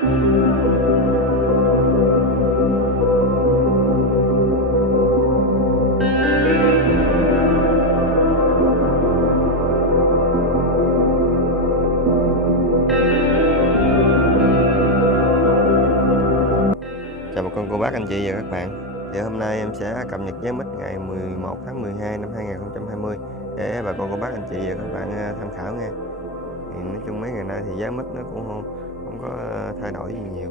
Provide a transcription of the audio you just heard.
Chào bà con cô bác anh chị và các bạn. Thì hôm nay em sẽ cập nhật giá mít ngày 11 tháng 12 năm 2020 để bà con cô bác anh chị và các bạn tham khảo nha. Thì nói chung mấy ngày nay thì giá mít nó cũng không có thay đổi gì nhiều.